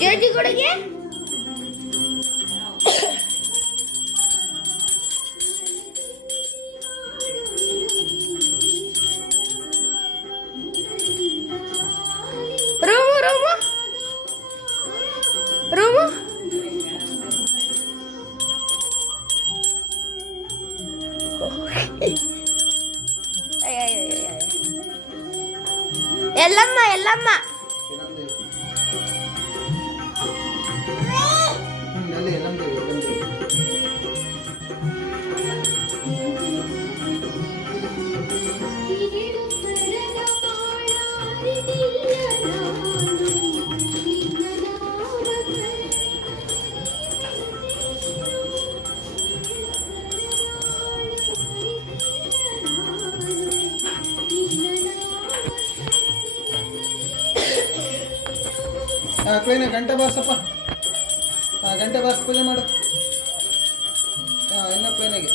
ಜೇಜಿ ಕೊಡುಗೆ room room room Yellamma Yellamma clean ಗಂಟೆ ಬಾರ್ಸಪ್ಪ. ಗಂಟೆ ಬಾರ್ಸಿ ಪೂಜೆ ಮಾಡು. ಇನ್ನು ಕ್ಲೀನಾಗಿ.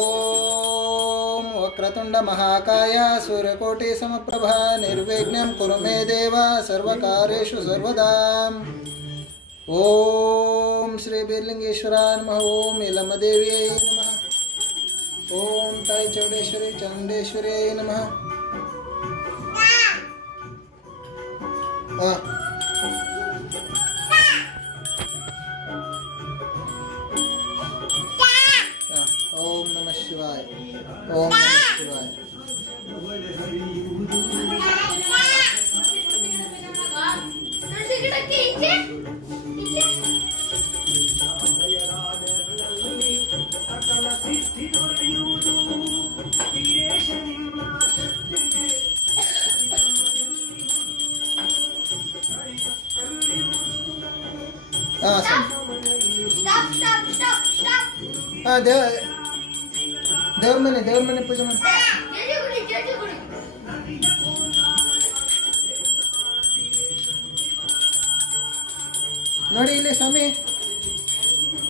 ಓಂ ವಕ್ರತುಂಡ ಮಹಾಕಾಯ ಸೂರ್ಯಕೋಟಿ ಸಮಪ್ರಭಾ ನಿರ್ವಿಘ್ನಂ ಕುರು ಮೇ ದೇವ ಸರ್ವಕಾರ್ಯೇಷು ಸರ್ವದಾ. ಓಂ ಶ್ರೀ ಬೀರ್ಲಿಂಗೇಶ್ವರಾಯ ನಮಃ. ಓಂ ಯಲಮದೇವಿಯೈ ನಮಃ. ಓಂ ತಾಯಿ ಚೌಡೇಶ್ವರಿ ಚಾಮುಂಡೇಶ್ವರಿಯೈ ನಮಃ. ಓಂ ನಮಃ ಶಿವಾಯ. ಓಂ ನಮಃ ಶಿವಾಯ. ದೇವ್ರ ಮನೆ ಪೂಜೆ ಮಾಡಿ. ನೋಡಿ ಇಲ್ಲಿ ಸ್ವಾಮಿ.